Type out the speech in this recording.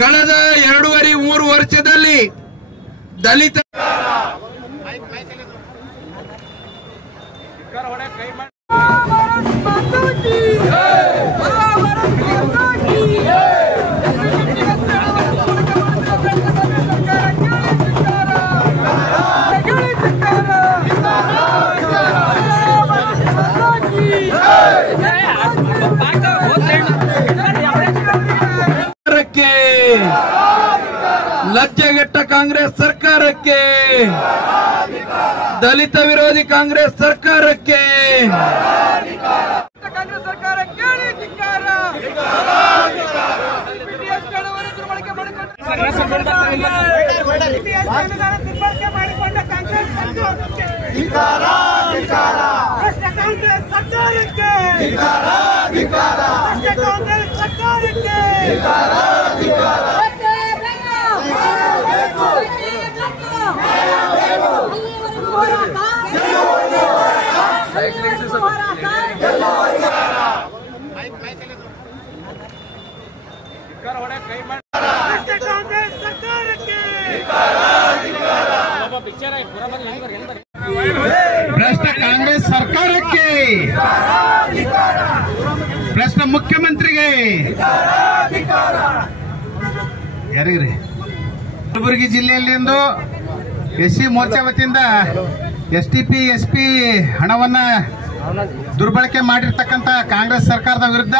ಕಳೆದ 2.5-3 ವರ್ಷದಲ್ಲಿ ದಲಿತ ಲಜ್ಜೆಗೆಟ್ಟ ಕಾಂಗ್ರೆಸ್ ಸರ್ಕಾರಕ್ಕೆ, ದಲಿತ ವಿರೋಧಿ ಕಾಂಗ್ರೆಸ್ ಸರ್ಕಾರಕ್ಕೆ, ಕಾಂಗ್ರೆಸ್ ಸರ್ಕಾರಕ್ಕೆ ಮಾಡಿಕೊಂಡ ಕಾಂಗ್ರೆಸ್ ಸರ್ಕಾರಕ್ಕೆ ಭ್ರಷ್ಟ ಕಾಂಗ್ರೆಸ್ ಸರ್ಕಾರಕ್ಕೆ, ಭ್ರಷ್ಟ ಮುಖ್ಯಮಂತ್ರಿಗೆ ಯಾರಿಗ್ರಿ? ಕಲಬುರಗಿ ಜಿಲ್ಲೆಯಲ್ಲಿಂದು ಎಸ್ಸಿ ಮೋರ್ಚಾ ವತಿಯಿಂದ ಎಸ್ಟಿಪಿ ಎಸ್ಪಿ ಹಣವನ್ನ ದುರ್ಬಳಕೆ ಮಾಡಿರ್ತಕ್ಕಂಥ ಕಾಂಗ್ರೆಸ್ ಸರ್ಕಾರದ ವಿರುದ್ಧ